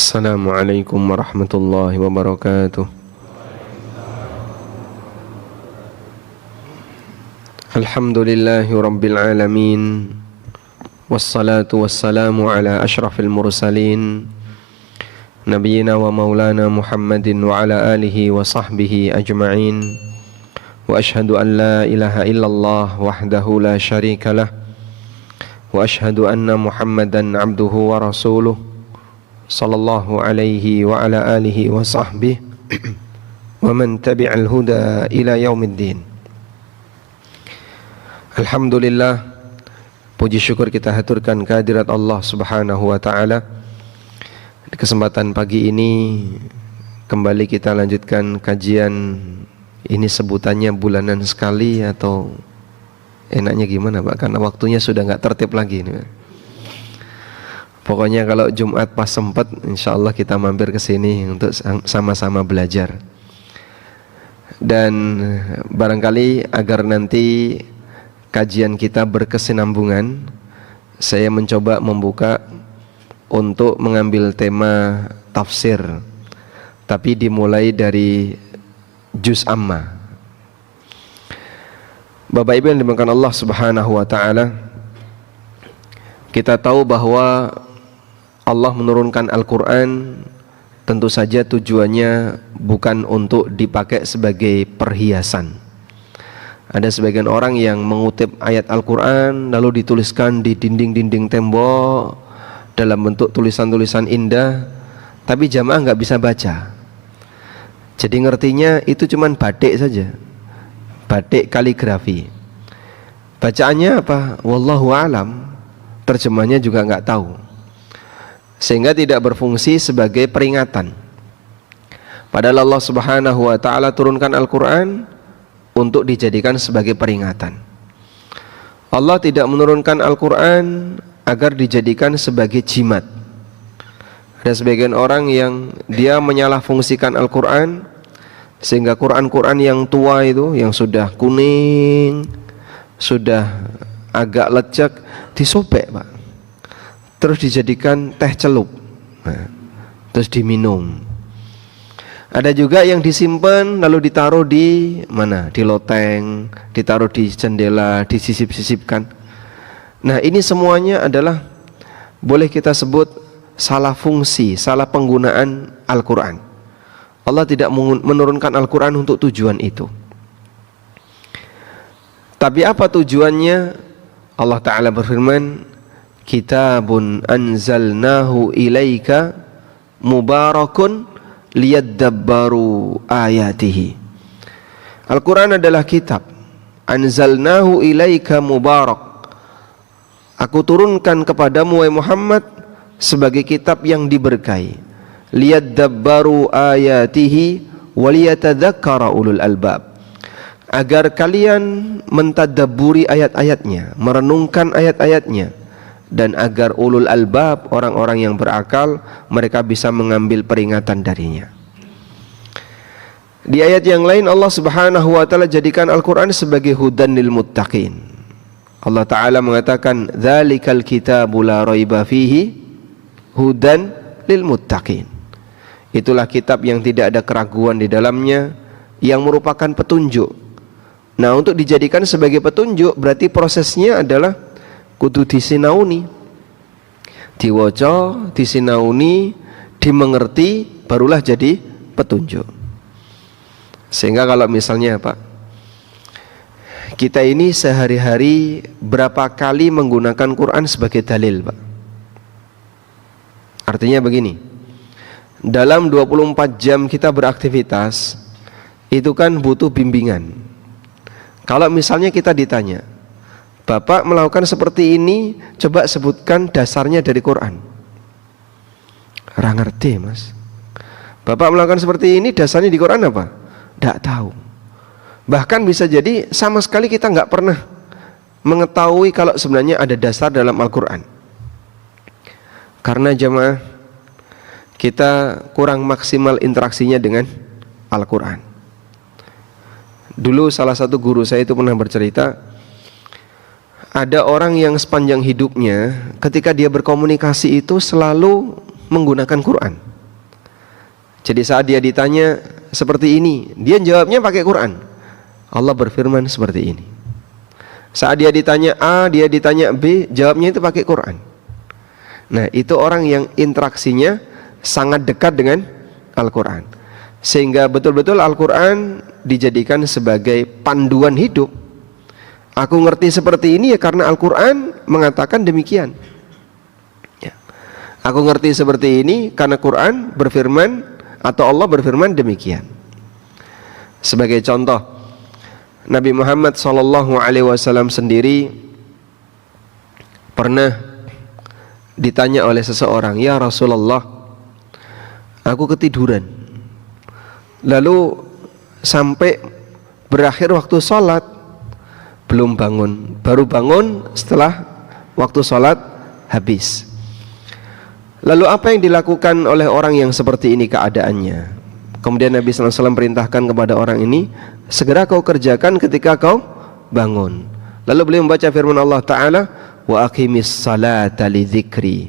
Assalamualaikum warahmatullahi wabarakatuh. Alhamdulillahi rabbil alamin. Wassalatu wassalamu ala ashrafil mursalin Nabiyyina wa maulana Muhammadin wa ala alihi wa sahbihi ajma'in. Wa ashhadu an la ilaha illallah wahdahu la syarika lah. Wa ashhadu anna Muhammadan abduhu wa rasuluh sallallahu alaihi wa ala alihi wa sahbihi wa man tabi'al huda ila yaumiddin. Alhamdulillah, puji syukur kita haturkan kehadirat Allah Subhanahu wa taala. Di kesempatan pagi ini kembali kita lanjutkan kajian. Ini sebutannya bulanan sekali atau enaknya gimana Pak? Karena waktunya sudah enggak tertib lagi ini. Pokoknya kalau Jumat pas sempat, insya Allah kita mampir ke sini untuk sama-sama belajar. Dan barangkali agar nanti kajian kita berkesinambungan, saya mencoba membuka untuk mengambil tema tafsir, tapi dimulai dari juz amma. Bapak Ibu yang dimuliakan Allah Subhanahu wa taala, kita tahu bahwa Allah menurunkan Al-Quran tentu saja tujuannya bukan untuk dipakai sebagai perhiasan. Ada sebagian orang yang mengutip ayat Al-Quran lalu dituliskan di dinding-dinding tembok dalam bentuk tulisan-tulisan indah, tapi jamaah nggak bisa baca. Jadi ngertinya itu cuman batik saja, batik kaligrafi. Bacaannya apa? Wallahu alam. Terjemahnya juga nggak tahu, sehingga tidak berfungsi sebagai peringatan. Padahal Allah Subhanahu wa taala turunkan Al-Quran untuk dijadikan sebagai peringatan. Allah tidak menurunkan Al-Quran agar dijadikan sebagai jimat. Ada sebagian orang yang dia menyalahfungsikan Al-Quran, sehingga Quran-Quran yang tua itu, yang sudah kuning, sudah agak lecek, disobek Pak, terus dijadikan teh celup, terus diminum. Ada juga yang disimpan lalu ditaruh di mana? Di loteng, ditaruh di jendela, disisip-sisipkan. Nah, ini semuanya adalah boleh kita sebut salah fungsi, salah penggunaan Al-Quran. Allah tidak menurunkan Al-Quran untuk tujuan itu. Tapi apa tujuannya? Allah Ta'ala berfirman, Kitabun anzalnahu ilaika mubarakun liyadabbaru ayatihi. Al-Quran adalah kitab. Anzalnahu ilaika mubarak. Aku turunkan kepadamu wahai Muhammad sebagai kitab yang diberkahi. Liyadabbaru ayatihi waliyatadzakkara ulul albab. Agar kalian mentadabburi ayat-ayatnya, merenungkan ayat-ayatnya, dan agar ulul albab, orang-orang yang berakal, mereka bisa mengambil peringatan darinya. Di ayat yang lain Allah Subhanahu wa taala jadikan Al-Quran sebagai hudan lil muttaqin. Allah Ta'ala mengatakan, Dzalikal kitabu la raiba fihi hudan lil muttaqin. Itulah kitab yang tidak ada keraguan di dalamnya, yang merupakan petunjuk. Nah, untuk dijadikan sebagai petunjuk berarti prosesnya adalah kudu disinauni, diwaca, disinauni, dimengerti, barulah jadi petunjuk. Sehingga kalau misalnya Pak, kita ini sehari-hari berapa kali menggunakan Quran sebagai dalil Pak? Artinya begini, dalam 24 jam kita beraktivitas itu kan butuh bimbingan. Kalau misalnya kita ditanya, Bapak melakukan seperti ini, coba sebutkan dasarnya dari Quran. Ora ngerti Mas. Bapak melakukan seperti ini, dasarnya di Quran apa? Tidak tahu. Bahkan bisa jadi sama sekali kita nggak pernah mengetahui kalau sebenarnya ada dasar dalam Al-Quran. Karena jamaah, kita kurang maksimal interaksinya dengan Al-Quran. Dulu salah satu guru saya itu pernah bercerita, ada orang yang sepanjang hidupnya ketika dia berkomunikasi itu selalu menggunakan Quran. Jadi saat dia ditanya seperti ini, dia jawabnya pakai Quran. Allah berfirman seperti ini. Saat dia ditanya A, dia ditanya B, jawabnya itu pakai Quran. Nah, itu orang yang interaksinya sangat dekat dengan Al-Quran, sehingga betul-betul Al-Quran dijadikan sebagai panduan hidup. Aku ngerti seperti ini ya karena Al-Quran mengatakan demikian ya. Aku ngerti seperti ini karena Quran berfirman atau Allah berfirman demikian. Sebagai contoh, Nabi Muhammad SAW sendiri pernah ditanya oleh seseorang, "Ya Rasulullah, aku ketiduran, lalu sampai berakhir waktu sholat belum bangun, baru bangun setelah waktu sholat habis. Lalu apa yang dilakukan oleh orang yang seperti ini keadaannya?" Kemudian Nabi SAW perintahkan kepada orang ini, segera kau kerjakan ketika kau bangun. Lalu beliau membaca firman Allah Ta'ala, "Wa aqimis salata li dzikri."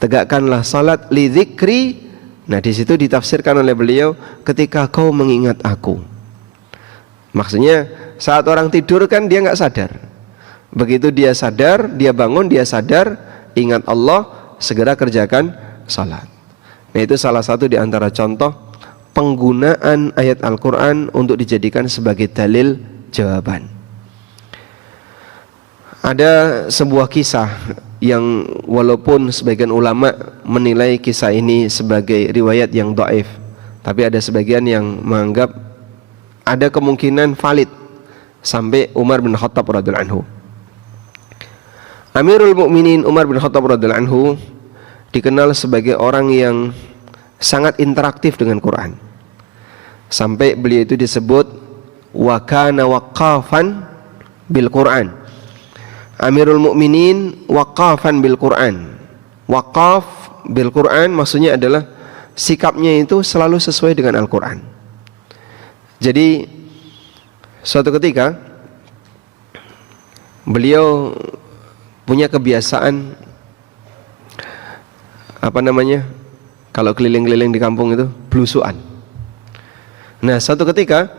Tegakkanlah salat li dzikri. Nah, di situ ditafsirkan oleh beliau, ketika kau mengingat aku. Maksudnya saat orang tidur kan dia nggak sadar. Begitu dia sadar, dia bangun, dia sadar, ingat Allah, segera kerjakan salat. Nah, itu salah satu di antara contoh penggunaan ayat Al-Quran untuk dijadikan sebagai dalil jawaban. Ada sebuah kisah yang walaupun sebagian ulama menilai kisah ini sebagai riwayat yang dhaif, tapi ada sebagian yang menganggap ada kemungkinan valid sampai Umar bin Khattab radhiyallahu anhu. Amirul Mukminin Umar bin Khattab radhiyallahu anhu dikenal sebagai orang yang sangat interaktif dengan Quran. Sampai beliau itu disebut wa kana waqafan bil Quran. Amirul Mukminin waqafan bil Quran. Waqaf bil Quran maksudnya adalah sikapnya itu selalu sesuai dengan Al-Quran. Jadi suatu ketika beliau punya kebiasaan kalau keliling-keliling di kampung itu belusuan. Nah, suatu ketika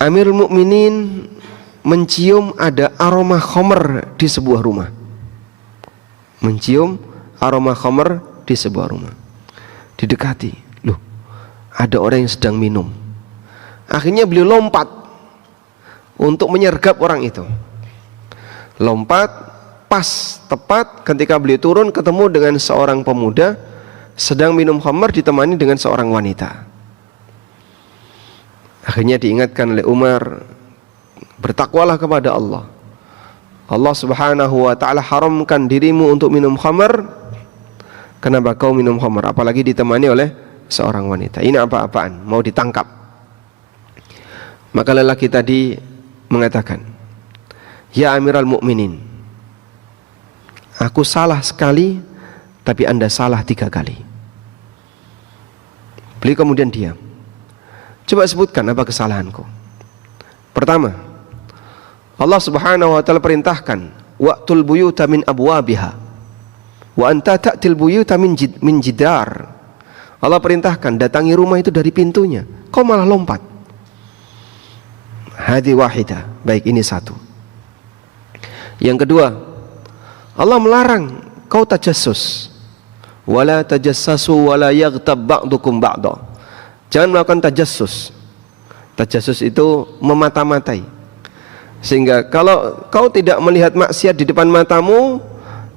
Amirul Mukminin mencium ada aroma khamr di sebuah rumah. Mencium aroma khamr di sebuah rumah. Didekati, loh, ada orang yang sedang minum. Akhirnya beliau lompat untuk menyergap orang itu. Lompat, pas tepat ketika beliau turun ketemu dengan seorang pemuda sedang minum khamr ditemani dengan seorang wanita. Akhirnya diingatkan oleh Umar, bertakwalah kepada Allah. Allah Subhanahu wa ta'ala haramkan dirimu untuk minum khamr. Kenapa kau minum khamr? Apalagi ditemani oleh seorang wanita. Ini apa-apaan? Mau ditangkap. Maka lelaki tadi mengatakan, "Ya Amiral Mukminin, aku salah sekali, tapi Anda salah 3 kali." Beliau kemudian diam. Coba sebutkan apa kesalahanku. Pertama, Allah Subhanahu wa ta'ala perintahkan, wa'tul buyuta min abwabiha wa anta ta'til buyuta min jidar. Allah perintahkan datangi rumah itu dari pintunya, kau malah lompat. Hadi wahidah. Baik, ini satu. Yang kedua, Allah melarang kau tajassus. Wala tajassasu wala yaghtab ba'dukum ba'da. Jangan melakukan tajassus. Tajassus itu memata-matai. Sehingga kalau kau tidak melihat maksiat di depan matamu,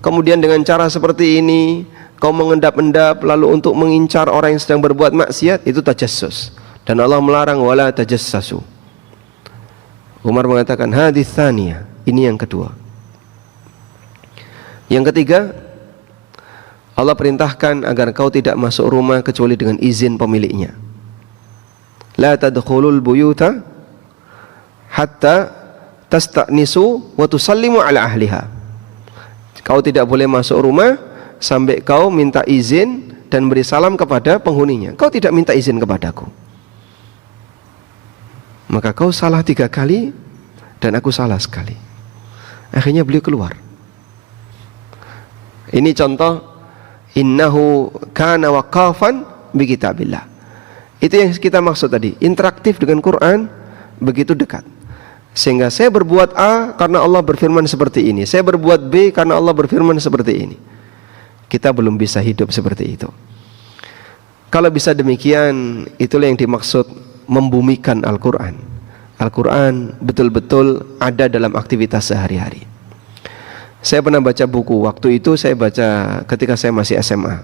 kemudian dengan cara seperti ini kau mengendap-endap lalu untuk mengincar orang yang sedang berbuat maksiat, itu tajassus. Dan Allah melarang wala tajassasu. Umar mengatakan hadits tsaniyah, ini yang kedua. Yang ketiga, Allah perintahkan agar kau tidak masuk rumah kecuali dengan izin pemiliknya. La tadkhulul buyuta hatta tasta'nisu wa tusallimu ala ahliha. Kau tidak boleh masuk rumah sampai kau minta izin dan beri salam kepada penghuninya. Kau tidak minta izin kepadaku. Maka kau salah 3 kali dan aku salah sekali. Akhirnya beliau keluar. Ini contoh innahu kana waqafan bi kitabillah. Itu yang kita maksud tadi, interaktif dengan Quran begitu dekat. Sehingga saya berbuat A karena Allah berfirman seperti ini, saya berbuat B karena Allah berfirman seperti ini. Kita belum bisa hidup seperti itu. Kalau bisa demikian, itulah yang dimaksud membumikan Al-Quran. Al-Quran betul-betul ada dalam aktivitas sehari-hari. Saya pernah baca buku, waktu itu saya baca ketika saya masih SMA.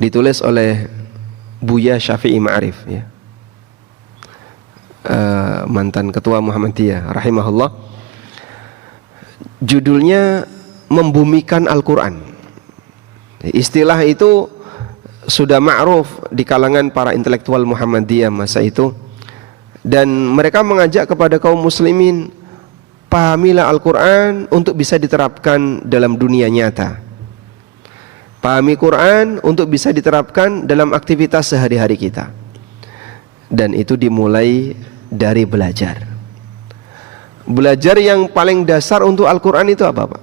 Ditulis oleh Buya Syafi'i Ma'arif, ya. Mantan ketua Muhammadiyah rahimahullah. Judulnya membumikan Al-Quran. Istilah itu sudah ma'ruf di kalangan para intelektual Muhammadiyah masa itu, dan mereka mengajak kepada kaum muslimin, pahamilah Al-Quran untuk bisa diterapkan dalam dunia nyata. Pahami Quran untuk bisa diterapkan dalam aktivitas sehari-hari kita. Dan itu dimulai dari belajar. Belajar yang paling dasar untuk Al-Quran itu apa, Pak?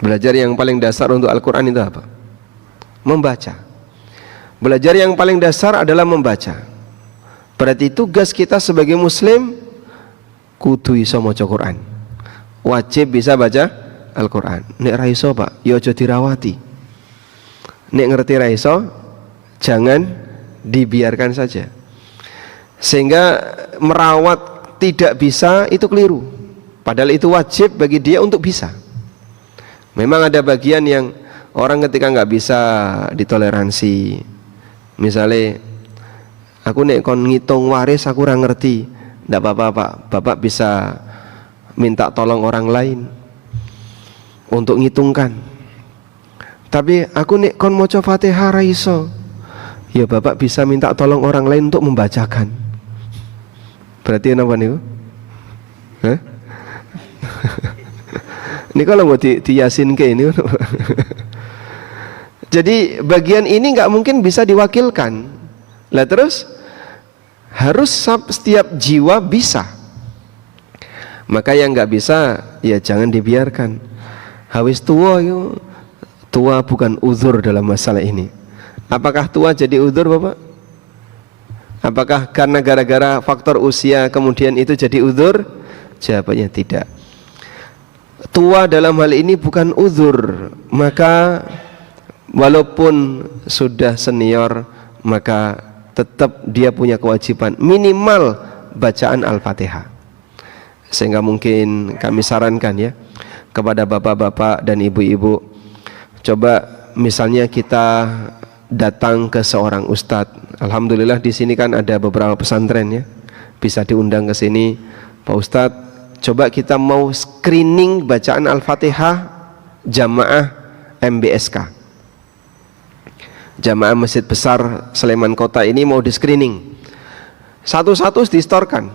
Belajar yang paling dasar untuk Al-Quran itu apa? Membaca. Belajar yang paling dasar adalah membaca. Berarti tugas kita sebagai muslim kudu iso maca Quran. Wajib bisa baca Al-Quran. Nek ra iso, Pak, ya aja dirawati. Nek ngerti ra iso, jangan dibiarkan saja. Sehingga merawat tidak bisa itu keliru. Padahal itu wajib bagi dia untuk bisa. Memang ada bagian yang orang ketika nggak bisa ditoleransi. Misalnya, aku nek kon ngitung waris aku kurang ngerti. Nggak apa-apa, Pak. Bapak bisa minta tolong orang lain untuk ngitungkan. Tapi aku nek kon maca Fatihah ra iso, ya Bapak bisa minta tolong orang lain untuk membacakan. Berarti apa niku? Hah? Ini kalau mau diyasin ke ini. Jadi bagian ini nggak mungkin bisa diwakilkan. Lah terus harus setiap jiwa bisa. Maka yang nggak bisa ya jangan dibiarkan. Hawis tua itu, tua bukan uzur dalam masalah ini. Apakah tua jadi uzur, Bapak? Apakah karena gara-gara faktor usia kemudian itu jadi uzur? Jawabannya tidak. Tua dalam hal ini bukan uzur. Maka walaupun sudah senior, maka tetap dia punya kewajiban minimal bacaan Al-Fatihah. Sehingga mungkin kami sarankan ya kepada bapak-bapak dan ibu-ibu, coba misalnya kita datang ke seorang ustadz. Alhamdulillah di sini kan ada beberapa pesantren ya, bisa diundang ke sini. Pak Ustadz, coba kita mau screening bacaan Al-Fatihah jamaah MBSK, jamaah Masjid Besar Sleman Kota ini mau di screening. Satu-satu distorkan.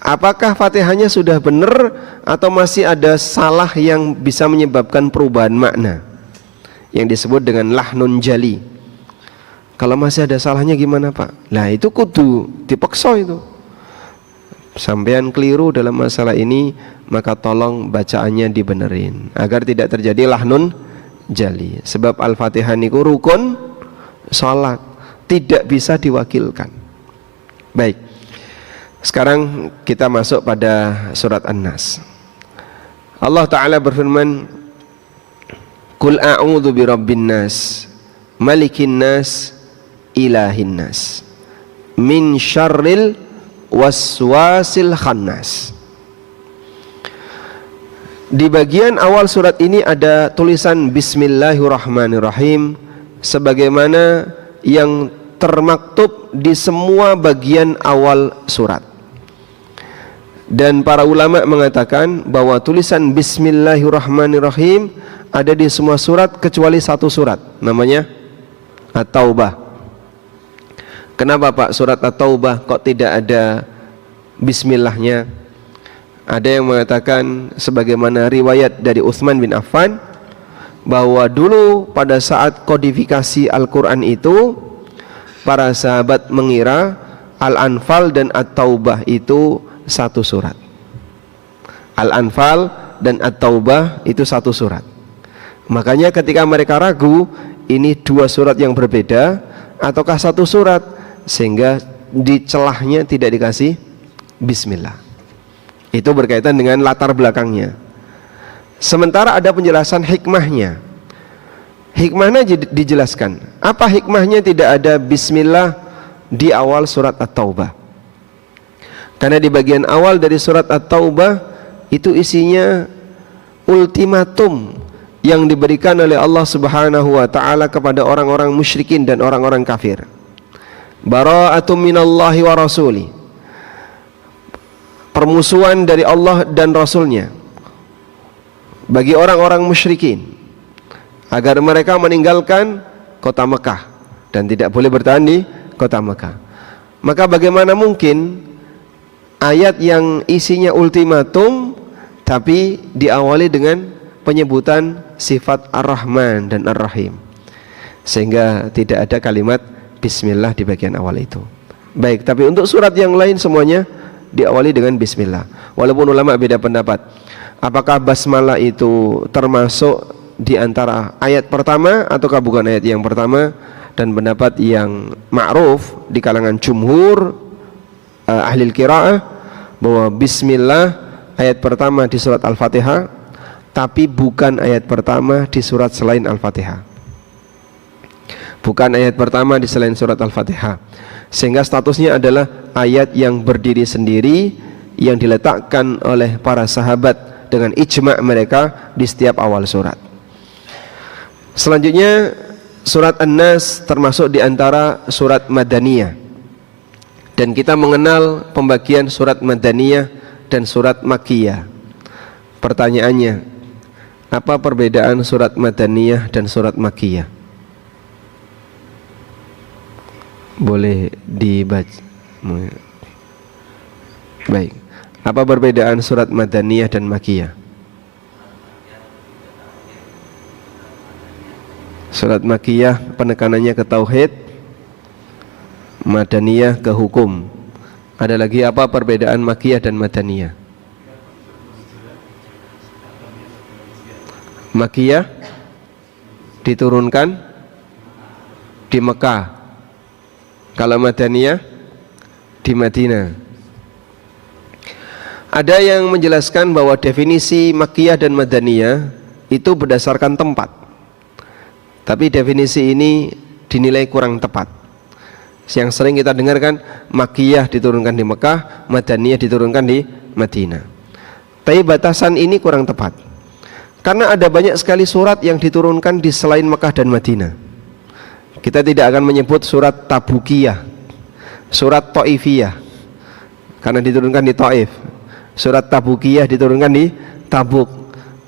Apakah Fatihahnya sudah benar atau masih ada salah yang bisa menyebabkan perubahan makna yang disebut dengan lahnun jali. Kalau masih ada salahnya gimana, Pak? Nah itu kudu dipaksa itu. Sampean keliru dalam masalah ini, maka tolong bacaannya dibenerin agar tidak terjadi lahnun jali. Sebab Al-Fatihah niku rukun salat, tidak bisa diwakilkan. Baik, sekarang kita masuk pada surat An-Nas. Allah Ta'ala berfirman, Qul a'udhu birabbin nas, malikin nas, ilahin nas, min syarril waswasil khannas. Di bagian awal surat ini ada tulisan Bismillahirrahmanirrahim, sebagaimana yang termaktub di semua bagian awal surat. Dan para ulama mengatakan bahwa tulisan Bismillahirrahmanirrahim ada di semua surat kecuali satu surat, namanya At-Taubah. Kenapa, Pak, surat At-Taubah kok tidak ada Bismillahnya? Ada yang mengatakan sebagaimana riwayat dari Utsman bin Affan, bahwa dulu pada saat kodifikasi Al-Quran itu, para sahabat mengira Al-Anfal dan At-Taubah itu satu surat. Al-Anfal dan At-Taubah itu satu surat. Makanya ketika mereka ragu, ini dua surat yang berbeda ataukah satu surat, sehingga di celahnya tidak dikasih bismillah. Itu berkaitan dengan latar belakangnya. Sementara ada penjelasan hikmahnya. Hikmahnya dijelaskan. Apa hikmahnya tidak ada bismillah di awal surat At-Taubah? Karena di bagian awal dari surat At-Taubah itu isinya ultimatum yang diberikan oleh Allah Subhanahu wa taala kepada orang-orang musyrikin dan orang-orang kafir. Bara'atum minallahi wa rasuli. Permusuhan dari Allah dan Rasulnya bagi orang-orang musyrikin agar mereka meninggalkan kota Mekah dan tidak boleh bertahan di kota Mekah. Maka bagaimana mungkin ayat yang isinya ultimatum tapi diawali dengan penyebutan sifat Ar-Rahman dan Ar-Rahim, sehingga tidak ada kalimat bismillah di bagian awal itu. Baik, tapi untuk surat yang lain semuanya diawali dengan bismillah. Walaupun ulama beda pendapat, apakah basmalah itu termasuk di antara ayat pertama ataukah bukan ayat yang pertama, dan pendapat yang ma'ruf di kalangan jumhur ahli qiraah bahwa bismillah ayat pertama di surat Al-Fatihah, tapi bukan ayat pertama di surat selain Al-Fatihah. Bukan ayat pertama di selain surat Al-Fatihah, sehingga statusnya adalah ayat yang berdiri sendiri yang diletakkan oleh para sahabat dengan ijma' mereka di setiap awal surat. Selanjutnya surat An-Nas termasuk di antara surat Madaniyah, dan kita mengenal pembagian surat Madaniyah dan surat Makkiyah. Pertanyaannya, apa perbedaan surat Madaniyah dan surat Makkiyah? Boleh dibaca. Baik. Apa perbedaan surat Madaniyah dan Makkiyah? Surat Makkiyah penekanannya ke tauhid, Madaniyah ke hukum. Ada lagi apa perbedaan Makkiyah dan Madaniyah? Makkiyah diturunkan di Mekah, kalau Madaniyah di Madinah. Ada yang menjelaskan bahwa definisi Makkiyah dan Madaniyah itu berdasarkan tempat, tapi definisi ini dinilai kurang tepat. Yang sering kita dengarkan Makkiyah diturunkan di Mekah, Madaniyah diturunkan di Madinah. Tapi batasan ini kurang tepat, karena ada banyak sekali surat yang diturunkan di selain Mekah dan Madinah. Kita tidak akan menyebut surat Tabukiyah, surat Taifiyah, karena diturunkan di Taif. Surat Tabukiyah diturunkan di Tabuk.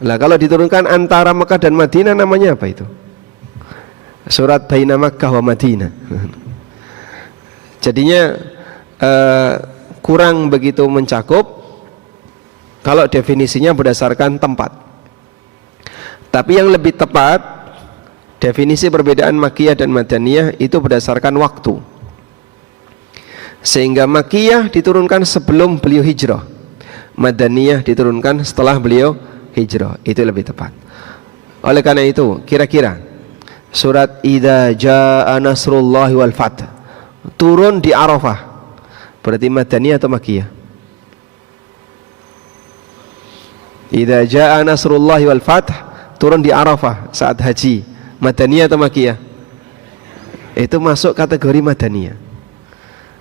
Lah kalau diturunkan antara Mekah dan Madinah namanya apa itu? Surat Baina Makkah wa Madinah. Jadinya kurang begitu mencakup kalau definisinya berdasarkan tempat. Tapi yang lebih tepat, definisi perbedaan Makkiyah dan Madaniyah itu berdasarkan waktu. Sehingga Makkiyah diturunkan sebelum beliau hijrah, Madaniyah diturunkan setelah beliau hijrah. Itu lebih tepat. Oleh karena itu, kira-kira surat Idza Jaa Nasrullahi wal Fath turun di Arafah, berarti Madaniyah atau Makkiyah? Idza Jaa Nasrullahi wal Fath turun di Arafah saat haji, Madaniyah atau Makkiyah? Itu masuk kategori Madaniyah.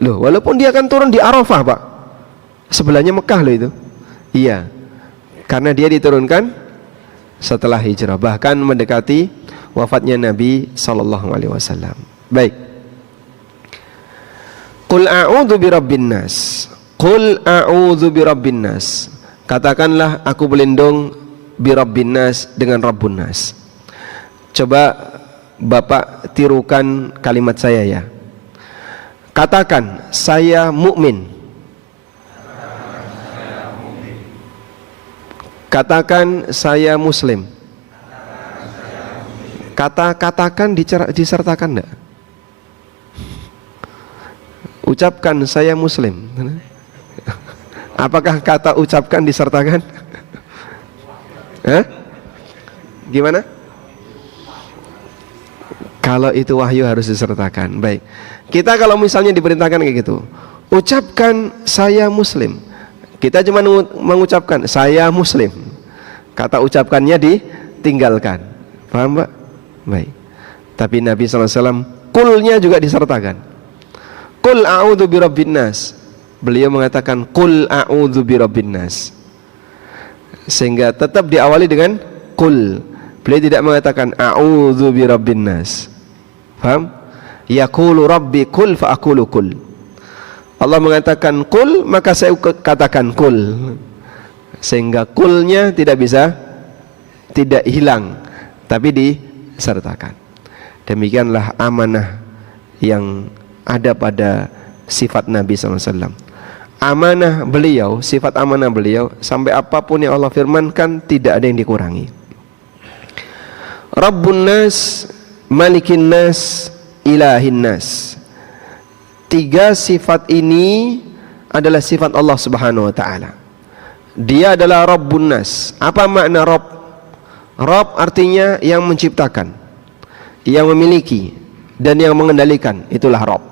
Loh, walaupun dia akan turun di Arafah, Pak, sebelahnya Mekah loh itu. Iya, karena dia diturunkan setelah hijrah, bahkan mendekati wafatnya Nabi SAW. Baik. Qul a'udzu birabbin nas. Qul a'udzu birabbin nas. Katakanlah aku berlindung birabbin nas, dengan Rabbun nas. Coba Bapak tirukan kalimat saya ya. Katakan saya mukmin. Katakan saya muslim. Katakan disertakan enggak? Ucapkan saya muslim. Apakah kata ucapkan disertakan? Hah? Gimana? Kalau itu wahyu harus disertakan. Baik. Kita kalau misalnya diperintahkan kayak gitu, ucapkan saya muslim. Kita cuma mengucapkan saya muslim. Kata ucapkannya ditinggalkan. Paham, Pak? Baik. Tapi Nabi SAW kulnya juga disertakan. Qul a'udzu birabbin nas. Beliau mengatakan qul a'udzu birabbin nas. Sehingga tetap diawali dengan qul. Beliau tidak mengatakan a'udzu birabbin nas. Paham? Yaqulu rabbi qul fa aqulu qul. Allah mengatakan qul, maka saya katakan qul. Sehingga qulnya tidak hilang, tapi disertakan. Demikianlah amanah yang ada pada sifat Nabi SAW. Amanah beliau, sifat amanah beliau, sampai apapun yang Allah firmankan tidak ada yang dikurangi. Rabbun nas, malikin nas, ilahin nas. 3 sifat ini adalah sifat Allah Subhanahu wa taala. Dia adalah Rabbun nas. Apa makna Rabb? Rabb artinya yang menciptakan, yang memiliki dan yang mengendalikan, itulah Rabb.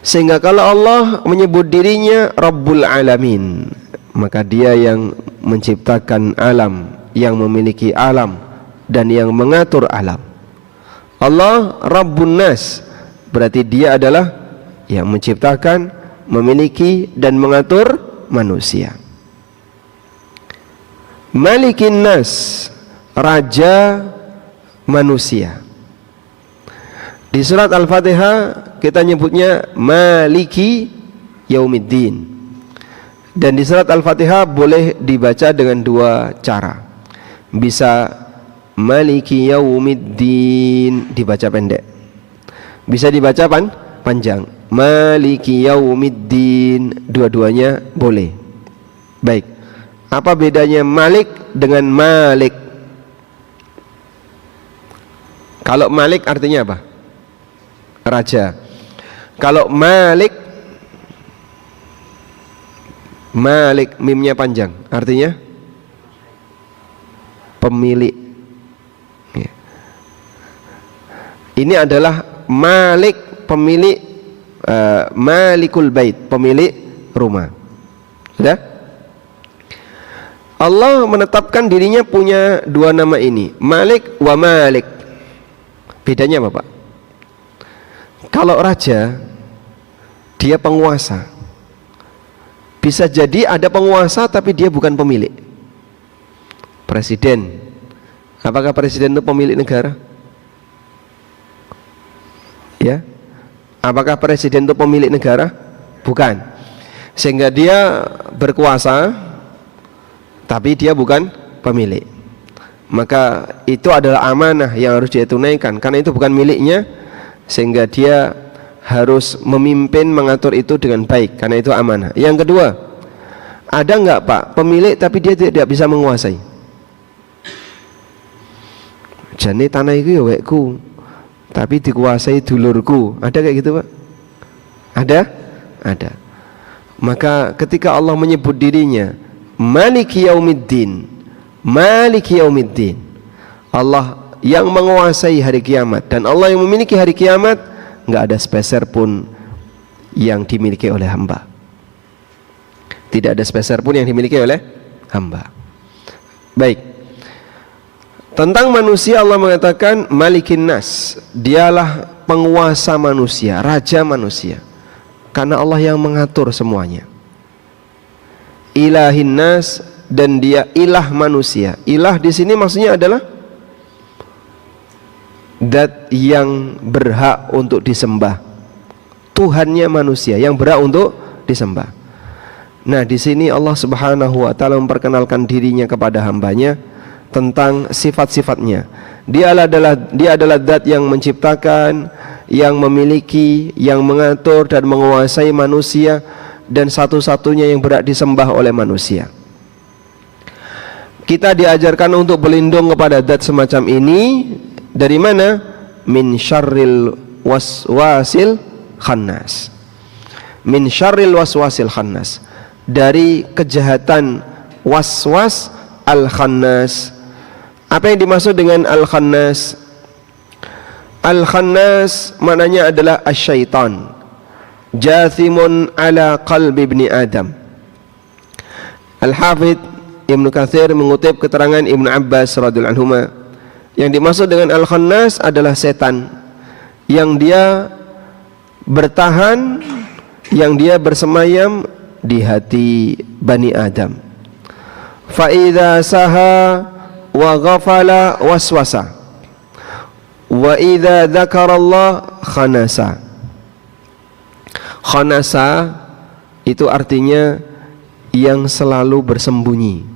Sehingga kalau Allah menyebut dirinya Rabbul Alamin, maka dia yang menciptakan alam, yang memiliki alam dan yang mengatur alam. Allah Rabbun nas, berarti dia adalah yang menciptakan, memiliki dan mengatur manusia. Malikin nas, raja manusia. Di surat Al-Fatihah kita nyebutnya Maliki Yaumiddin. Dan di surat Al-Fatihah boleh dibaca dengan 2 cara. Bisa Maliki Yaumiddin dibaca pendek, bisa dibaca panjang. Maliki Yaumiddin, dua-duanya boleh. Baik. Apa bedanya Malik dengan Malik? Kalau Malik artinya apa? Raja. Kalau Malik, mimnya panjang, artinya pemilik. Ini adalah Malik, pemilik, Malikul Bait, pemilik rumah. Sudah? Allah menetapkan dirinya punya 2 nama ini, Malik wa Malik. Bedanya apa, Pak? Kalau raja, dia penguasa. Bisa jadi ada penguasa tapi dia bukan pemilik. Presiden, apakah presiden itu pemilik negara? Ya, apakah presiden itu pemilik negara? Bukan. Sehingga dia berkuasa, tapi dia bukan pemilik. Maka itu adalah amanah yang harus dia tunaikan, karena itu bukan miliknya. Sehingga dia harus memimpin, mengatur itu dengan baik, karena itu amanah. Yang kedua, ada enggak, Pak, pemilik tapi dia tidak bisa menguasai? Jane tanah itu ya wekku, tapi dikuasai dulurku. Ada kayak gitu, Pak? Ada? Ada. Maka ketika Allah menyebut dirinya Maliki Yaumiddin, Maliki Yaumiddin, Allah yang menguasai hari kiamat, dan Allah yang memiliki hari kiamat, enggak ada sepeser pun yang dimiliki oleh hamba. Tidak ada sepeser pun yang dimiliki oleh hamba. Baik. Tentang manusia Allah mengatakan Malikin nas, dialah penguasa manusia, raja manusia. Karena Allah yang mengatur semuanya. Ilahin nas, dan dia ilah manusia. Ilah di sini maksudnya adalah zat yang berhak untuk disembah. Tuhannya manusia yang berhak untuk disembah. Nah, di sini Allah Subhanahu wa taala memperkenalkan dirinya kepada hambanya tentang sifat-sifatnya. Dia adalah zat yang menciptakan, yang memiliki, yang mengatur dan menguasai manusia, dan satu-satunya yang berhak disembah oleh manusia. Kita diajarkan untuk berlindung kepada zat semacam ini dari mana? Min syarril waswasil khannas. Min syarril waswasil khannas, dari kejahatan waswas al-khannas. Apa yang dimaksud dengan al-khannas? Al-khannas maknanya adalah asyaitan, jathimun ala qalbi ibni Adam. Al-Hafidh Ibnu Katsir mengutip keterangan Ibnu Abbas radhiyallahu anhuma, yang dimaksud dengan al-khannas adalah setan yang dia bertahan, yang dia bersemayam di hati Bani Adam. Fa idza saha wa ghafala waswasa, wa idza dzakarallah khanasa. Khanasa itu artinya yang selalu bersembunyi.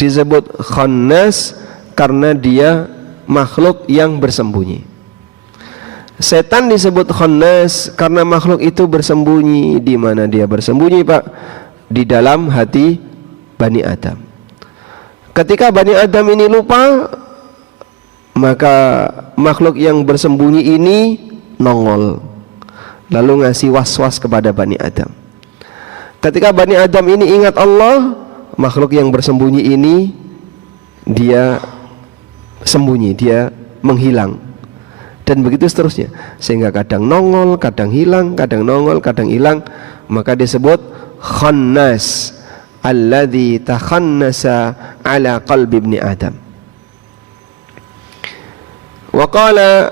Disebut khannas karena dia makhluk yang bersembunyi. Setan disebut khannas karena makhluk itu bersembunyi. Di mana dia bersembunyi, Pak? Di dalam hati Bani Adam. Ketika Bani Adam ini lupa, maka makhluk yang bersembunyi ini nongol, lalu ngasih was-was kepada Bani Adam. Ketika Bani Adam ini ingat Allah, makhluk yang bersembunyi ini dia sembunyi, dia menghilang, dan begitu seterusnya, sehingga kadang nongol, kadang hilang, kadang nongol, kadang hilang. Maka disebut khannas, alladzi takhannasa ala qalbi ibni Adam. Wa qala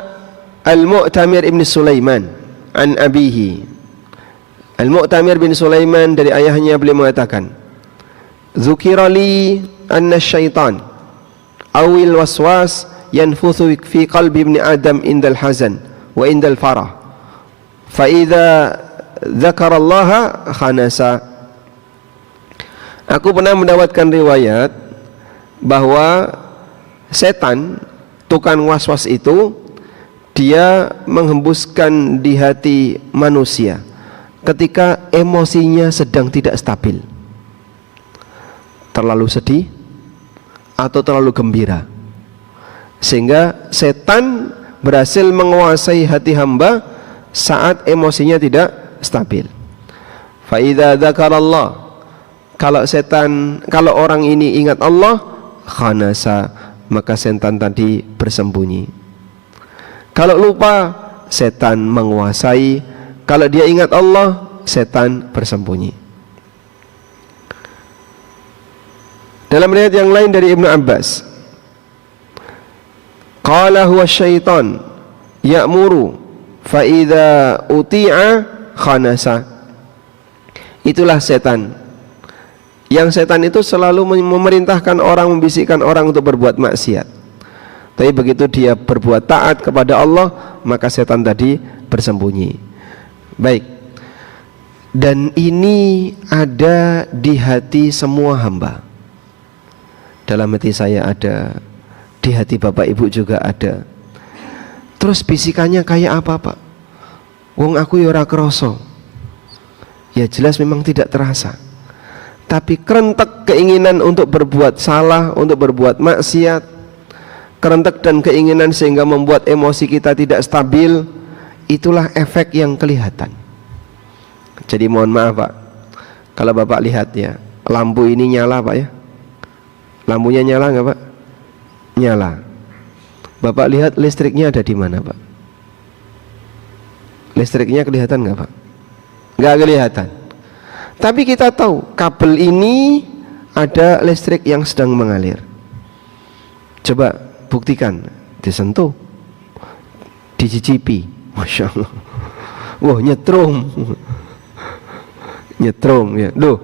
Al-Mu'tamir ibn Sulaiman an abihi. Al-Mu'tamir bin Sulaiman dari ayahnya beliau mengatakan, "Dzukira li anna syaitan awil waswas yanfuthu fi qalbi ibni Adam indal hazan wa indal farah. Fa idza dzakara Allah khanasa." Aku pernah mendapatkan riwayat bahwa setan, tukang was-was itu, dia menghembuskan di hati manusia ketika emosinya sedang tidak stabil, terlalu sedih atau terlalu gembira, sehingga setan berhasil menguasai hati hamba saat emosinya tidak stabil. Fa idza dzakarallah, kalau orang ini ingat Allah, khanasa, maka setan tadi bersembunyi. Kalau lupa, setan menguasai. Kalau dia ingat Allah, setan bersembunyi. Dalam riwayat yang lain dari Ibnu Abbas, qala huwa syaitan ya'muru fa idza uti'a khanasa. Itulah setan. Yang setan itu selalu memerintahkan orang, membisikkan orang untuk berbuat maksiat. Tapi begitu dia berbuat taat kepada Allah, maka setan tadi bersembunyi. Baik. Dan ini ada di hati semua hamba. Dalam hati saya ada, di hati Bapak Ibu juga ada. Terus bisikannya kayak apa, Pak? Wong aku ya ora kroso. Ya jelas memang tidak terasa. Tapi kerentek keinginan untuk berbuat salah, untuk berbuat maksiat, kerentek dan keinginan sehingga membuat emosi kita tidak stabil. Itulah efek yang kelihatan. Jadi mohon maaf, Pak, kalau Bapak lihat ya, lampu ini nyala, Pak ya. Lampunya nyala nggak, Pak? Nyala. Bapak lihat listriknya ada di mana, Pak? Listriknya kelihatan nggak, Pak? Nggak kelihatan. Tapi kita tahu kabel ini ada listrik yang sedang mengalir. Coba buktikan, disentuh, dicicipi, masya Allah. Wah, nyetrum, nyetrum ya. Loh,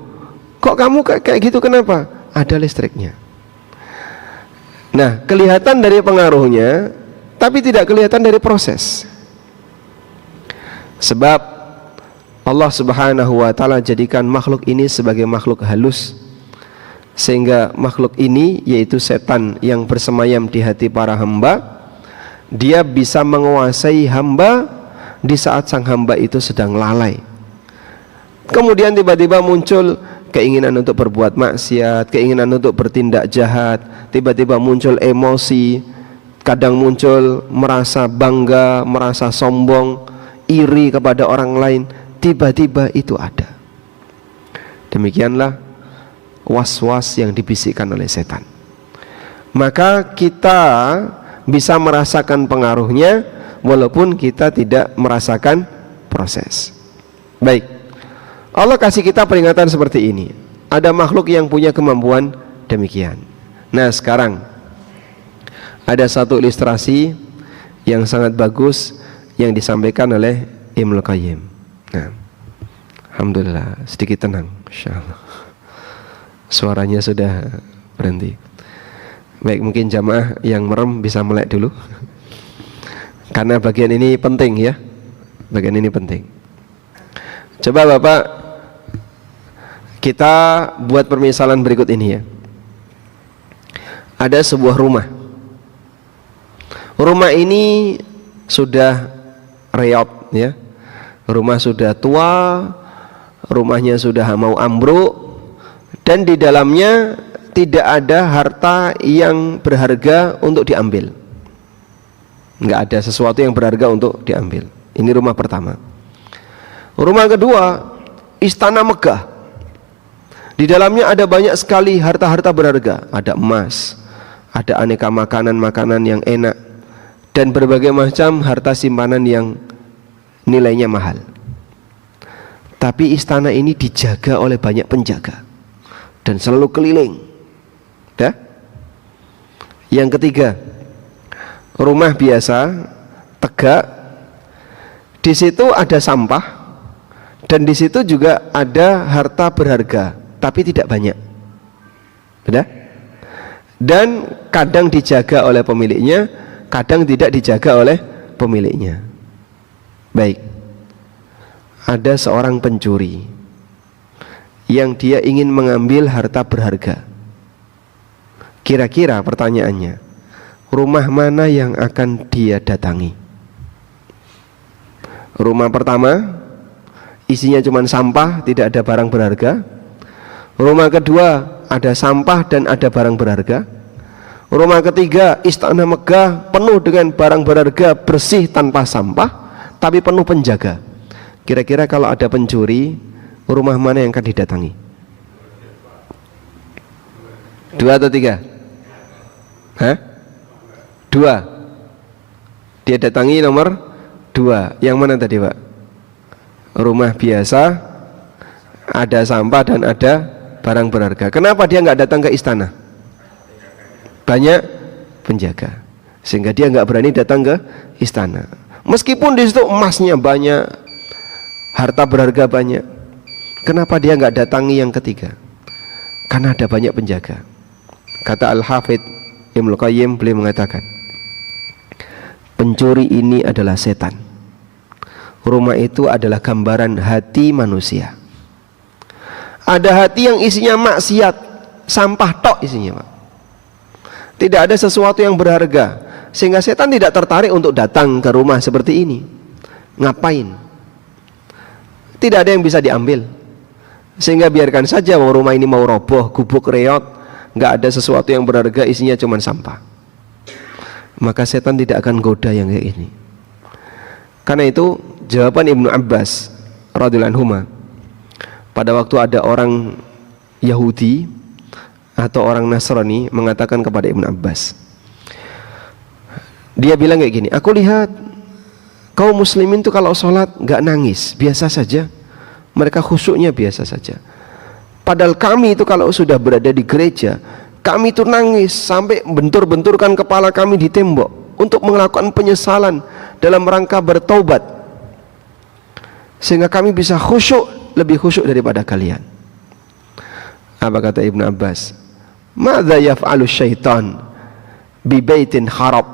kok kamu kayak gitu, kenapa? Ada listriknya. Nah, kelihatan dari pengaruhnya, tapi tidak kelihatan dari proses. Sebab Allah Subhanahu wa ta'ala jadikan makhluk ini sebagai makhluk halus, sehingga makhluk ini, yaitu setan yang bersemayam di hati para hamba, dia bisa menguasai hamba di saat sang hamba itu sedang lalai. Kemudian tiba-tiba muncul keinginan untuk berbuat maksiat, keinginan untuk bertindak jahat, tiba-tiba muncul emosi, kadang muncul merasa bangga, merasa sombong, iri kepada orang lain. Tiba-tiba itu ada. Demikianlah was-was yang dibisikkan oleh setan. Maka kita bisa merasakan pengaruhnya walaupun kita tidak merasakan proses. Baik, Allah kasih kita peringatan seperti ini. Ada makhluk yang punya kemampuan demikian. Nah sekarang ada satu ilustrasi yang sangat bagus yang disampaikan oleh Ibnu Qayyim. Nah, alhamdulillah sedikit tenang, insyaallah. Suaranya sudah berhenti. Baik, mungkin jamaah yang merem bisa melek dulu. Karena bagian ini penting ya. Bagian ini penting. Coba Bapak kita buat permisalan berikut ini ya. Ada sebuah rumah. Rumah ini sudah reot ya. Rumah sudah tua, rumahnya sudah mau ambruk, dan di dalamnya tidak ada harta yang berharga untuk diambil. Enggak ada sesuatu yang berharga untuk diambil. Ini rumah pertama. Rumah kedua, istana megah. Di dalamnya ada banyak sekali harta-harta berharga. Ada emas, ada aneka makanan-makanan yang enak, dan berbagai macam harta simpanan yang nilainya mahal. Tapi istana ini dijaga oleh banyak penjaga dan selalu keliling ya. Yang ketiga, rumah biasa tegak, di situ ada sampah, dan di situ juga ada harta berharga tapi tidak banyak, benar? Dan kadang dijaga oleh pemiliknya, kadang tidak dijaga oleh pemiliknya. Baik, ada seorang pencuri yang dia ingin mengambil harta berharga. Kira-kira pertanyaannya, rumah mana yang akan dia datangi? Rumah pertama isinya cuma sampah, tidak ada barang berharga. Rumah kedua ada sampah dan ada barang berharga. Rumah ketiga istana megah penuh dengan barang berharga, bersih tanpa sampah tapi penuh penjaga. Kira-kira kalau ada pencuri, rumah mana yang akan didatangi? Dua atau tiga? Hah? Dua. Dia datangi nomor dua. Yang mana tadi Pak? Rumah biasa, ada sampah dan ada barang berharga. Kenapa dia nggak datang ke istana? Banyak penjaga, sehingga dia nggak berani datang ke istana. Meskipun di situ emasnya banyak, harta berharga banyak. Kenapa dia nggak datangi yang ketiga? Karena ada banyak penjaga. Kata Al-Hafidz Ibnu Qayyim, beliau mengatakan, pencuri ini adalah setan. Rumah itu adalah gambaran hati manusia. Ada hati yang isinya maksiat, sampah tok isinya Pak. Tidak ada sesuatu yang berharga, sehingga setan tidak tertarik untuk datang ke rumah seperti ini. Ngapain? Tidak ada yang bisa diambil, sehingga biarkan saja rumah ini mau roboh, gubuk reot, nggak ada sesuatu yang berharga, isinya cuma sampah. Maka setan tidak akan goda yang kayak ini. Karena itu jawaban Ibnu Abbas radhiyallahu anhuma, pada waktu ada orang Yahudi atau orang Nasrani mengatakan kepada Ibnu Abbas, dia bilang kayak gini, aku lihat kaum muslimin tuh kalau sholat nggak nangis, biasa saja, mereka khusyuknya biasa saja. Padahal kami itu kalau sudah berada di gereja, kami itu nangis sampai bentur-benturkan kepala kami di tembok untuk melakukan penyesalan dalam rangka bertaubat, sehingga kami bisa khusyuk, lebih khusyuk daripada kalian. Apa kata Ibnu Abbas? Madza yaf'alu syaitan bi baitin harab.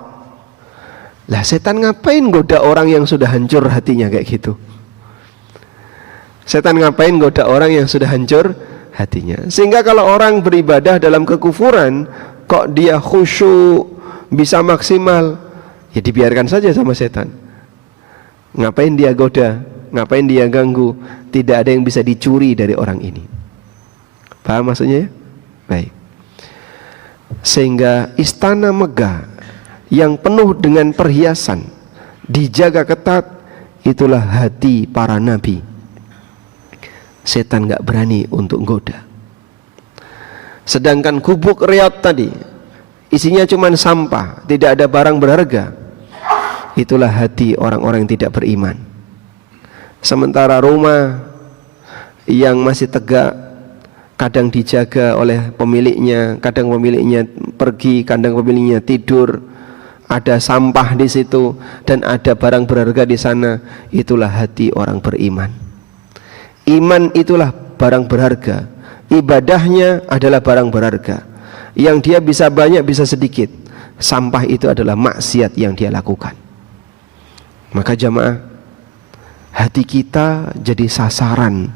Lah setan ngapain goda orang yang sudah hancur hatinya kayak gitu? Setan ngapain goda orang yang sudah hancur hatinya? Sehingga kalau orang beribadah dalam kekufuran, kok dia khusyuk, bisa maksimal, ya dibiarkan saja sama setan. Ngapain dia goda? Ngapain dia ganggu? Tidak ada yang bisa dicuri dari orang ini. Paham maksudnya ya? Baik. Sehingga istana megah yang penuh dengan perhiasan, dijaga ketat, itulah hati para nabi. Setan gak berani untuk goda. Sedangkan gubuk reot tadi, isinya cuma sampah, tidak ada barang berharga, itulah hati orang-orang yang tidak beriman. Sementara rumah yang masih tegak, kadang dijaga oleh pemiliknya, kadang pemiliknya pergi, kadang pemiliknya tidur, ada sampah di situ dan ada barang berharga di sana, itulah hati orang beriman. Iman itulah barang berharga, ibadahnya adalah barang berharga, yang dia bisa banyak bisa sedikit. Sampah itu adalah maksiat yang dia lakukan. Maka jamaah, hati kita jadi sasaran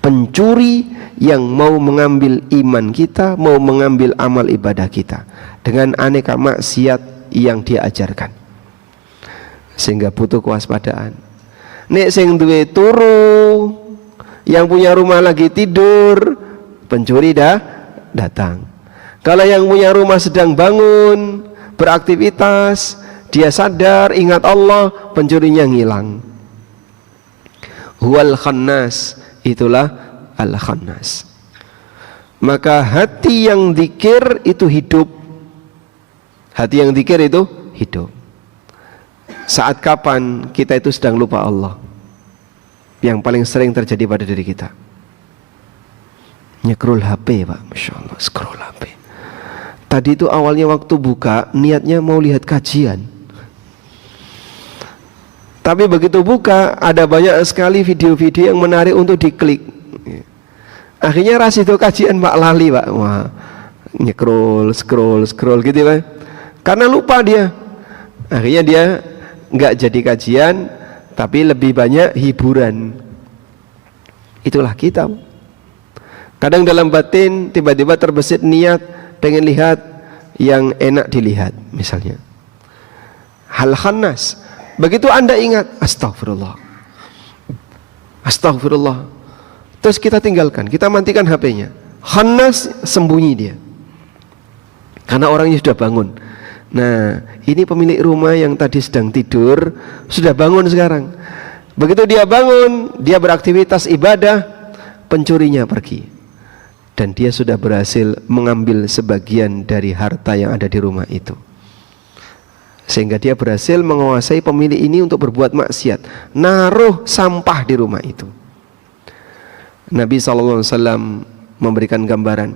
pencuri yang mau mengambil iman kita, mau mengambil amal ibadah kita dengan aneka maksiat yang dia ajarkan. Sehingga butuh kewaspadaan. Nek sing duwe turu, yang punya rumah lagi tidur, pencuri dah datang. Kalau yang punya rumah sedang bangun, beraktivitas, dia sadar, ingat Allah, pencurinya ngilang. Huwal khannas, itulah al-khannas. Maka hati yang zikir itu hidup. Hati yang zikir itu hidup. Saat kapan kita itu sedang lupa Allah? Yang paling sering terjadi pada diri kita, nyekrol HP, Pak. Masya Allah, scroll HP. Tadi itu awalnya waktu buka, niatnya mau lihat kajian, tapi begitu buka, ada banyak sekali video-video yang menarik untuk diklik. Akhirnya ras itu kajian, Pak, lali, Pak. Wah, scroll gitu, Pak. Karena lupa dia. Akhirnya dia nggak jadi kajian, tapi lebih banyak hiburan. Itulah kita. Kadang dalam batin tiba-tiba terbesit niat pengen lihat yang enak dilihat, misalnya hal khannas. Begitu Anda ingat, astagfirullah, astagfirullah, terus kita tinggalkan, kita matikan HP-nya. Khannas, sembunyi dia, karena orangnya sudah bangun. Nah, ini pemilik rumah yang tadi sedang tidur sudah bangun sekarang. Begitu dia bangun, dia beraktivitas ibadah, pencurinya pergi, dan dia sudah berhasil mengambil sebagian dari harta yang ada di rumah itu. Sehingga dia berhasil menguasai pemilik ini untuk berbuat maksiat, naruh sampah di rumah itu. Nabi SAW memberikan gambaran,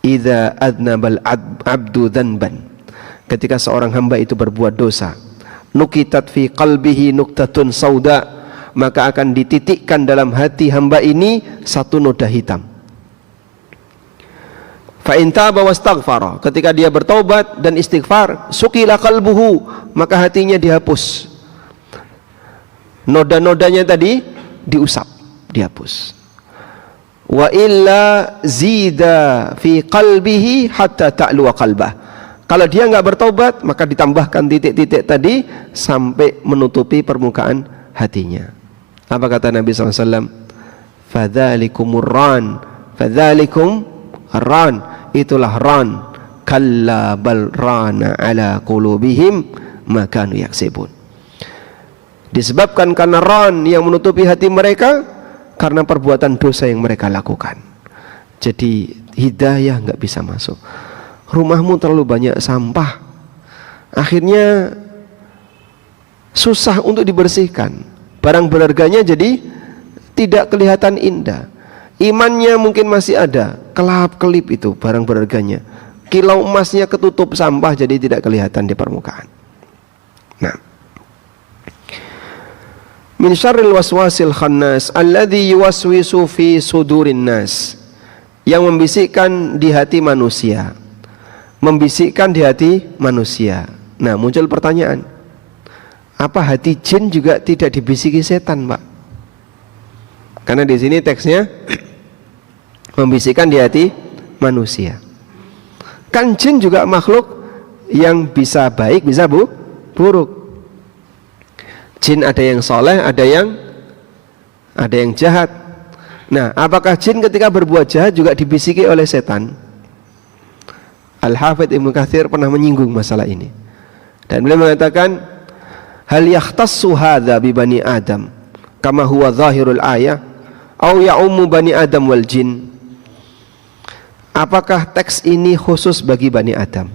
idza adnabal abdu dzanban, ketika seorang hamba itu berbuat dosa, nukitat fi qalbihi nuktatun sauda, maka akan dititikkan dalam hati hamba ini satu noda hitam. Fa in taba wastaghfara, ketika dia bertobat dan istighfar, sukila qalbuhu, maka hatinya dihapus. Noda-nodanya tadi diusap, dihapus. Wa illa zida fi qalbihi hatta ta'luwa qalbah. Kalau dia enggak bertobat, maka ditambahkan titik-titik tadi sampai menutupi permukaan hatinya. Apa kata Nabi SAW? Fadzalikumur ran, fadzalikum ran, itulah ran, kalla bal rana ala qulubihim ma kanu yaksibun. Disebabkan karena ran yang menutupi hati mereka karena perbuatan dosa yang mereka lakukan. Jadi hidayah enggak bisa masuk. Rumahmu terlalu banyak sampah, akhirnya susah untuk dibersihkan. Barang berharganya jadi tidak kelihatan indah. Imannya mungkin masih ada, kelap-kelip itu barang berharganya. Kilau emasnya ketutup sampah, jadi tidak kelihatan di permukaan. Nah, min syarril waswasil khannas alladzi yuwaswisu fi sudurin nas, yang membisikkan di hati manusia. Membisikkan di hati manusia. Nah, muncul pertanyaan, apa hati jin juga tidak dibisiki setan, Pak? Karena di sini teksnya membisikkan di hati manusia. Kan jin juga makhluk yang bisa baik, bisa buruk. Jin ada yang soleh, ada yang jahat. Nah, apakah jin ketika berbuat jahat juga dibisiki oleh setan? Al-Hafidz Ibnu Katsir pernah menyinggung masalah ini, dan beliau mengatakan, hal yahtassu hadza bi bani Adam kama huwa zahirul ayah au ya'ummu bani Adam wal jin. Apakah teks ini khusus bagi Bani Adam?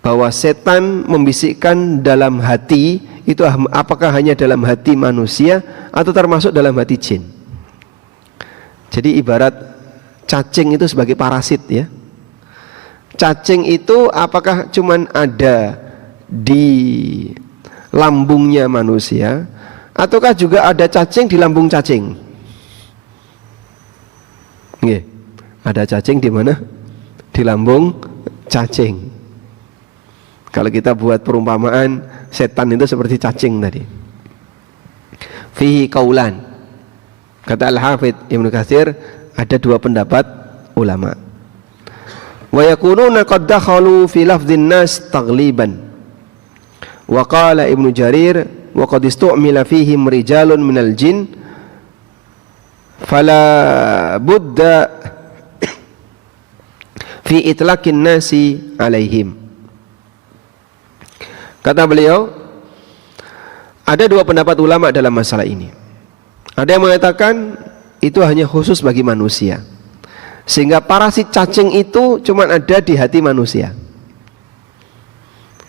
bahwa setan membisikkan dalam hati itu apakah hanya dalam hati manusia atau termasuk dalam hati jin. Jadi ibarat cacing itu sebagai parasit ya. Cacing itu apakah cuman ada di lambungnya manusia ataukah juga ada cacing di lambung cacing? Nggih. Ada cacing di mana? Di lambung cacing. Kalau kita buat perumpamaan setan itu seperti cacing tadi. Fihi qaulan. Kata Al-Hafidz Ibnu Katsir ada dua pendapat ulama. Wa yakununa qad dakhalu fi lafdhin nas taghliban. Wa qala Ibnu Jarir wa qad istu'mila fihim rijalun minal jin fala budda fi itlaqin nasi alaihim. Kata beliau, ada dua pendapat ulama dalam masalah ini. Ada yang mengatakan itu hanya khusus bagi manusia, sehingga parasit cacing itu cuma ada di hati manusia.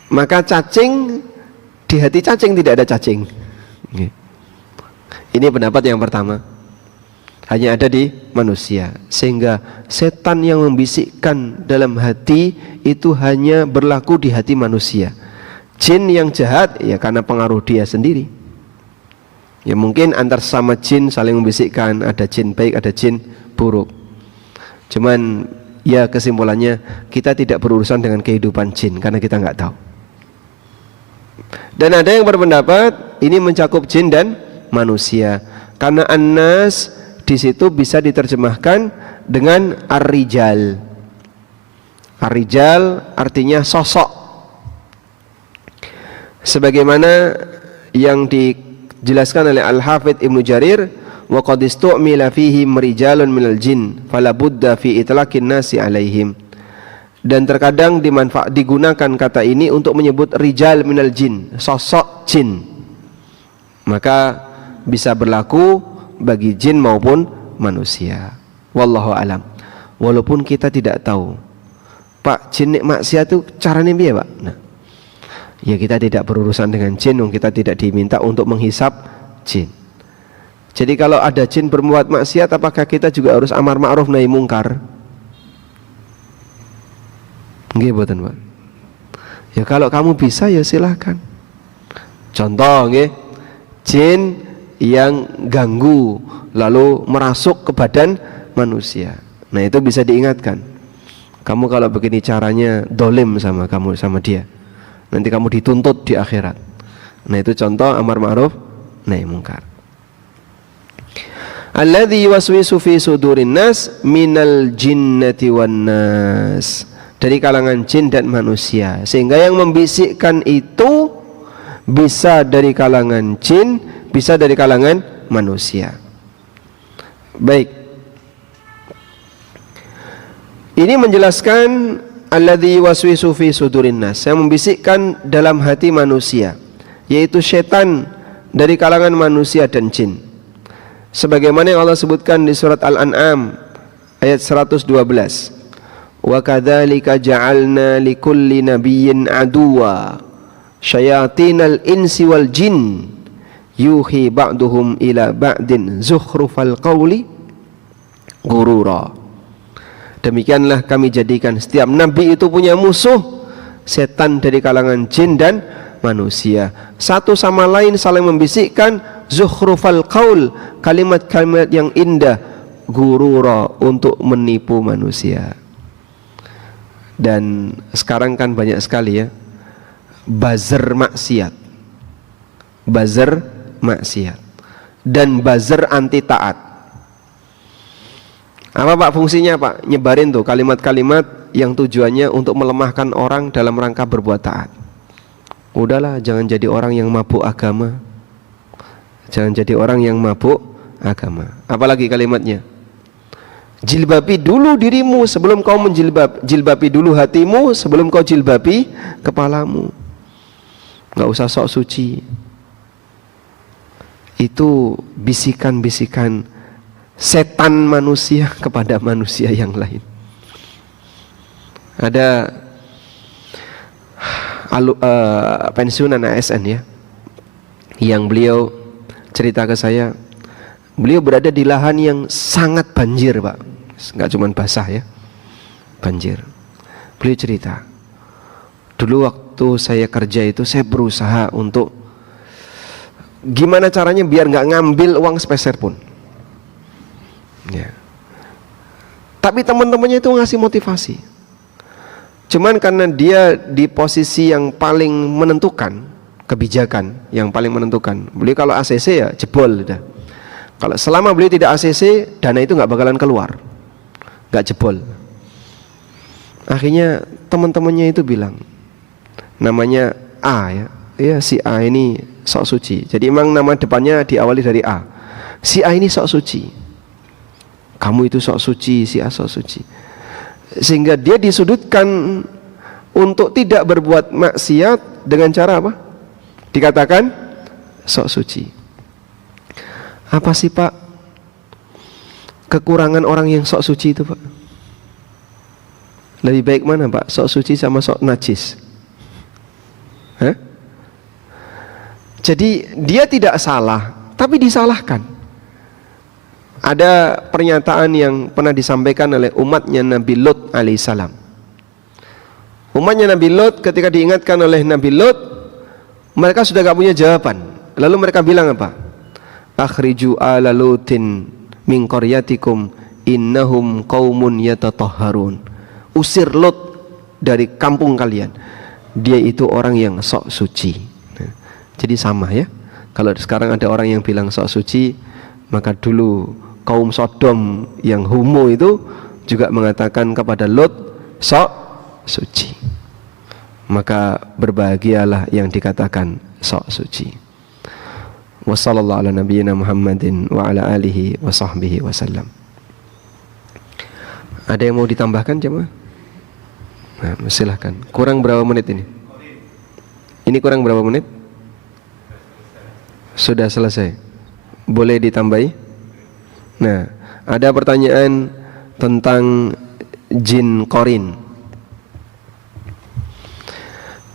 Maka cacing, di hati cacing tidak ada cacing. Ini pendapat yang pertama, hanya ada di manusia, sehingga setan yang membisikkan dalam hati itu hanya berlaku di hati manusia. Jin yang jahat ya karena pengaruh dia sendiri. Ya mungkin antar sama jin saling membisikkan, ada jin baik, ada jin buruk. Cuman ya kesimpulannya kita tidak berurusan dengan kehidupan jin karena kita nggak tahu. Dan ada yang berpendapat ini mencakup jin dan manusia karena an-nas di situ bisa diterjemahkan dengan ar-rijal. Ar-rijal artinya sosok. Sebagaimana yang dijelaskan oleh Al-Hafidz Ibnu Jarir, wa qad istu'mila fihim rijalun minal jin fala budda fi itlaqin nasi alaihim. Dan terkadang digunakan kata ini untuk menyebut rijal minal jin, sosok jin. Maka bisa berlaku bagi jin maupun manusia. Wallahu alam. Walaupun kita tidak tahu, Pak, jin nek maksiat itu caranya piye, Pak? Nah, ya kita tidak berurusan dengan jin, kita tidak diminta untuk menghisap jin. Jadi kalau ada jin berbuat maksiat, apakah kita juga harus amar ma'ruf nahi mungkar? Nggih mboten, Pak. Ya kalau kamu bisa ya silahkan. Contoh nggih, jin yang ganggu lalu merasuk ke badan manusia. Nah itu bisa diingatkan. Kamu kalau begini caranya dolim sama kamu, sama dia, nanti kamu dituntut di akhirat. Nah itu contoh amar ma'ruf nahi mungkar. Alladzi yuwaswisu fi sudurin nas minal jinnati wan nas, dari kalangan jin dan manusia. Sehingga yang membisikkan itu bisa dari kalangan jin, bisa dari kalangan manusia. Baik, ini menjelaskan alladzi waswisu fi sudurin nas, yang membisikkan dalam hati manusia, yaitu setan dari kalangan manusia dan jin. Sebagaimana yang Allah sebutkan di surat Al-An'am ayat 112. Wa kadzalika ja'alna likulli nabiyyin aduwa syayatinal insi wal jin yuhi ba'duhum ila ba'din zukhrufal qawli ghurura. Demikianlah kami jadikan setiap nabi itu punya musuh, setan dari kalangan jin dan manusia. Satu sama lain saling membisikkan zukhrufal qaul, kalimat-kalimat yang indah, ghurura, untuk menipu manusia. Dan sekarang kan banyak sekali ya buzzer maksiat, buzzer maksiat dan buzzer anti taat. Apa Pak fungsinya Pak? Nyebarin tuh kalimat-kalimat yang tujuannya untuk melemahkan orang dalam rangka berbuat taat. Udahlah, jangan jadi orang yang mabuk agama. Jangan jadi orang yang mabuk agama. Apalagi kalimatnya, jilbabi dulu dirimu sebelum kau jilbabi dulu hatimu sebelum kau jilbabi kepalamu. Gak usah sok suci. Itu bisikan-bisikan setan manusia kepada manusia yang lain. Ada pensiunan ASN ya, yang beliau cerita ke saya, beliau berada di lahan yang sangat banjir Pak, nggak cuma basah ya, banjir. Beliau cerita, dulu waktu saya kerja itu saya berusaha untuk gimana caranya biar nggak ngambil uang sepeser pun ya. Tapi teman-temannya itu ngasih motivasi. Cuman karena dia di posisi yang paling menentukan, kebijakan yang paling menentukan, beliau kalau ACC ya jebol udah. Kalau selama beliau tidak ACC, dana itu nggak bakalan keluar, nggak jebol. Akhirnya teman-temannya itu bilang, namanya A ya, ya si A ini sok suci. Jadi emang nama depannya diawali dari A. Si A ini sok suci. Kamu itu sok suci, si A sok suci. Sehingga dia disudutkan untuk tidak berbuat maksiat dengan cara apa? Dikatakan sok suci. Apa sih Pak kekurangan orang yang sok suci itu Pak? Lebih baik mana Pak? Sok suci sama sok najis? Hah? Jadi dia tidak salah, tapi disalahkan. Ada pernyataan yang pernah disampaikan oleh umatnya Nabi Lut alaihissalam. Umatnya Nabi Lut ketika diingatkan oleh Nabi Lut, mereka sudah gak punya jawaban. Lalu mereka bilang apa? Akhriju ala Lutin min qaryatikum innahum qaumun yatatahharun. Usir Lut dari kampung kalian. Dia itu orang yang sok suci. Jadi sama ya. Kalau sekarang ada orang yang bilang sok suci, maka dulu kaum Sodom yang homo itu juga mengatakan kepada Lut sok suci. Maka berbahagialah yang dikatakan sok suci. Wassallallahu ala nabiyyina Muhammadin wa ala alihi wa sahbihi wasallam. Ada yang mau ditambahkan jemaah? Nah, silahkan. Kurang berapa menit ini? Ini kurang berapa menit? Sudah selesai. Boleh ditambahi? Nah, ada pertanyaan tentang jin korin.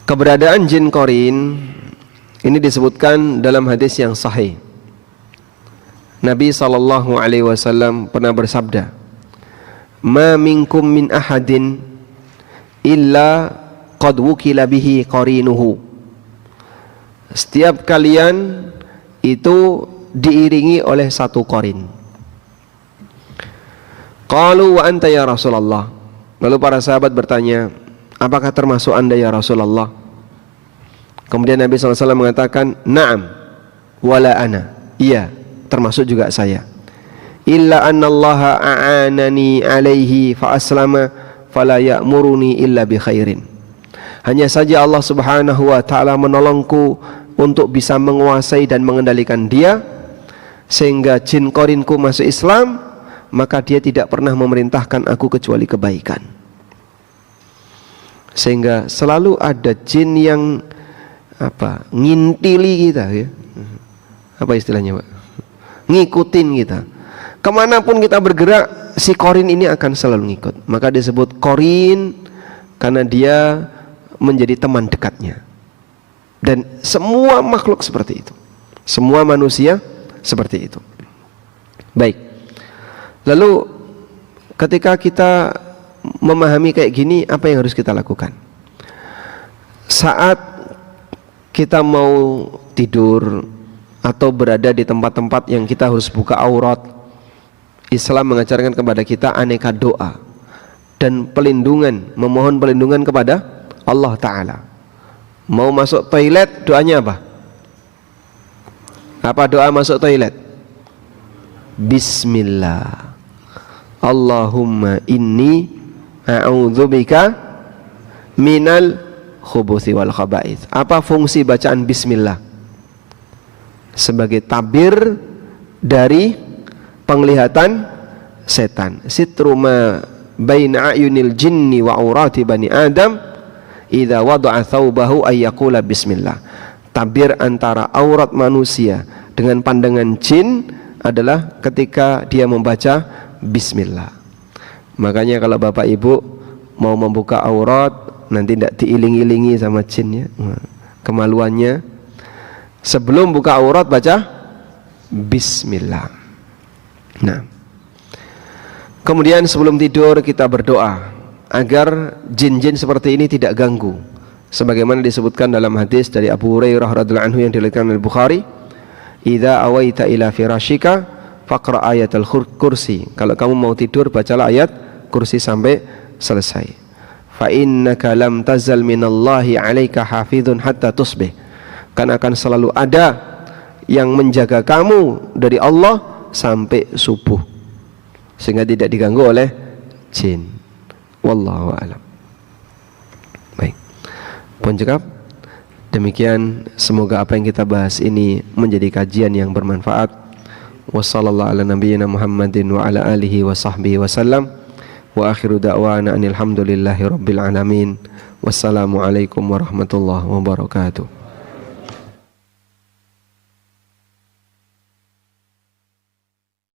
Keberadaan jin korin ini disebutkan dalam hadis yang sahih. Nabi SAW pernah bersabda, "Ma minkum min ahadin illa qad wukila bihi qarinuhu." Setiap kalian itu diiringi oleh satu korin. Qalu wa anta ya Rasulullah. Lalu para sahabat bertanya, apakah termasuk anda ya Rasulullah? Kemudian Nabi SAW mengatakan, na'am wala ana. Iya, termasuk juga saya. Illa annallaha a'anani alaihi fa aslama fala ya'muruni illa bi khairin. Hanya saja Allah Subhanahu wa taala menolongku untuk bisa menguasai dan mengendalikan dia, sehingga jin korinku masuk Islam, maka dia tidak pernah memerintahkan aku kecuali kebaikan. Sehingga selalu ada jin yang ngintili kita ya. Apa istilahnya Pak? Ngikutin kita. Kemanapun kita bergerak, si korin ini akan selalu ngikut. Maka disebut korin karena dia menjadi teman dekatnya. Dan semua makhluk seperti itu. Semua manusia seperti itu. Baik. Lalu ketika kita memahami kayak gini, apa yang harus kita lakukan? Saat kita mau tidur atau berada di tempat-tempat yang kita harus buka aurat, Islam mengajarkan kepada kita aneka doa dan pelindungan, memohon pelindungan kepada Allah Ta'ala. Mau masuk toilet, doanya apa? Apa doa masuk toilet? Bismillah. Allahumma inni a'udzubika minal khubuthi wal khaba'ith. Apa fungsi bacaan bismillah? Sebagai tabir dari penglihatan setan. Sitru ma baina ayunil jinni wa aurati bani Adam idza wada'a thawbahu ay yaqula bismillah. Tabir antara aurat manusia dengan pandangan jin adalah ketika dia membaca bismillah. Makanya kalau Bapak Ibu mau membuka aurat, nanti tidak diiling-ilingi sama jinnya. Kemaluannya, sebelum buka aurat baca bismillah. Nah, kemudian sebelum tidur kita berdoa agar jin-jin seperti ini tidak ganggu, sebagaimana disebutkan dalam hadis dari Abu Hurairah radhiyallahu anhu yang diriwayatkan oleh Bukhari, "Idza awaita ila firashika faqra ayatul kursi." Kalau kamu mau tidur, bacalah ayat kursi sampai selesai. "Fa innaka lam tazal minallahi 'alaika hafizun hatta tusbih." Karena akan selalu ada yang menjaga kamu dari Allah sampai subuh, sehingga tidak diganggu oleh jin. Wallahu a'lam. Baik, pun cekap. Demikian, semoga apa yang kita bahas ini menjadi kajian yang bermanfaat. Wassallallahu ala nabiyyina Muhammadin wa ala alihi wa sahbihi wasallam. Wa akhiru da'wana anil hamdulillahi rabbil alamin. Wassalamualaikum warahmatullahi wabarakatuh.